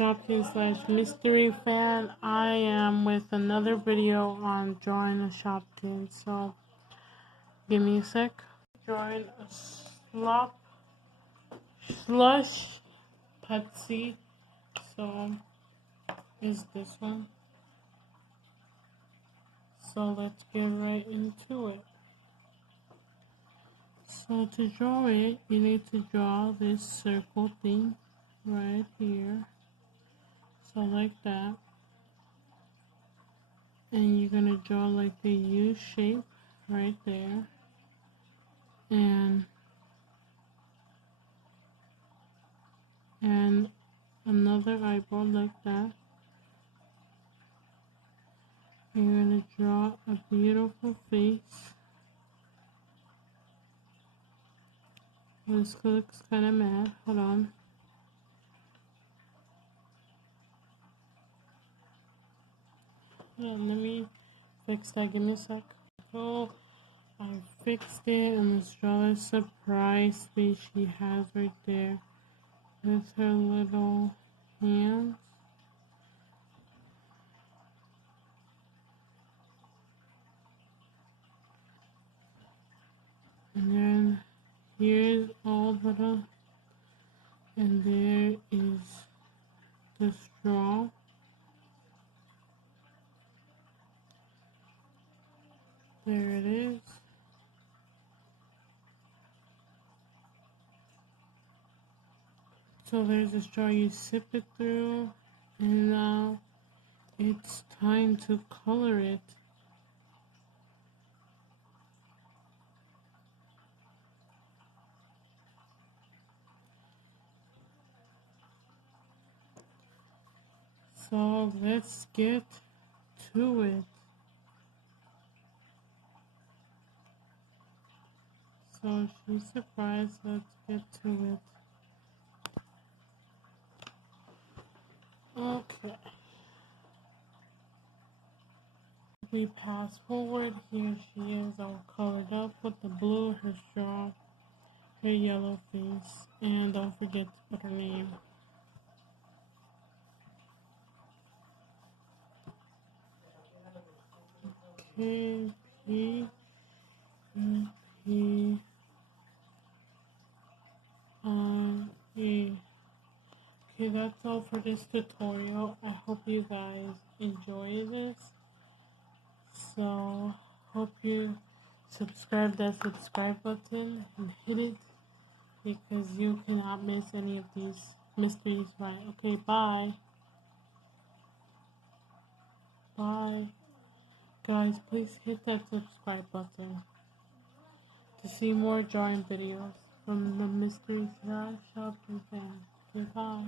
Shopkins / mystery fan. I am with another video on drawing a Shopkins. So give me a sec. Drawing a slush putsy. So is this one. So let's get right into it. So to draw it, you need to draw this circle thing right here. So like that. And you're gonna draw like the U shape right there. And another eyeball like that. You're gonna draw a beautiful face. This looks kind of mad. Hold on. Yeah, let me fix that. Give me a sec. Oh, I fixed it, and let's draw a surprise face she has right there with her little hands. And then here's all the, and there is the straw. There it is. So there's a straw, you sip it through, and now it's time to color it. So let's get to it. So she's surprised, let's get to it. Okay. We pass forward. Here she is all colored up with the blue, her straw, her yellow face, and don't forget to put her name. Okay, P. Okay, that's all for this tutorial. I hope you guys enjoy this. So, hope you subscribe that subscribe button and hit it because you cannot miss any of these mysteries, right? Okay, bye. Bye. Guys, please hit that subscribe button to see more drawing videos from the Mystery Shopkins fan. Okay, bye.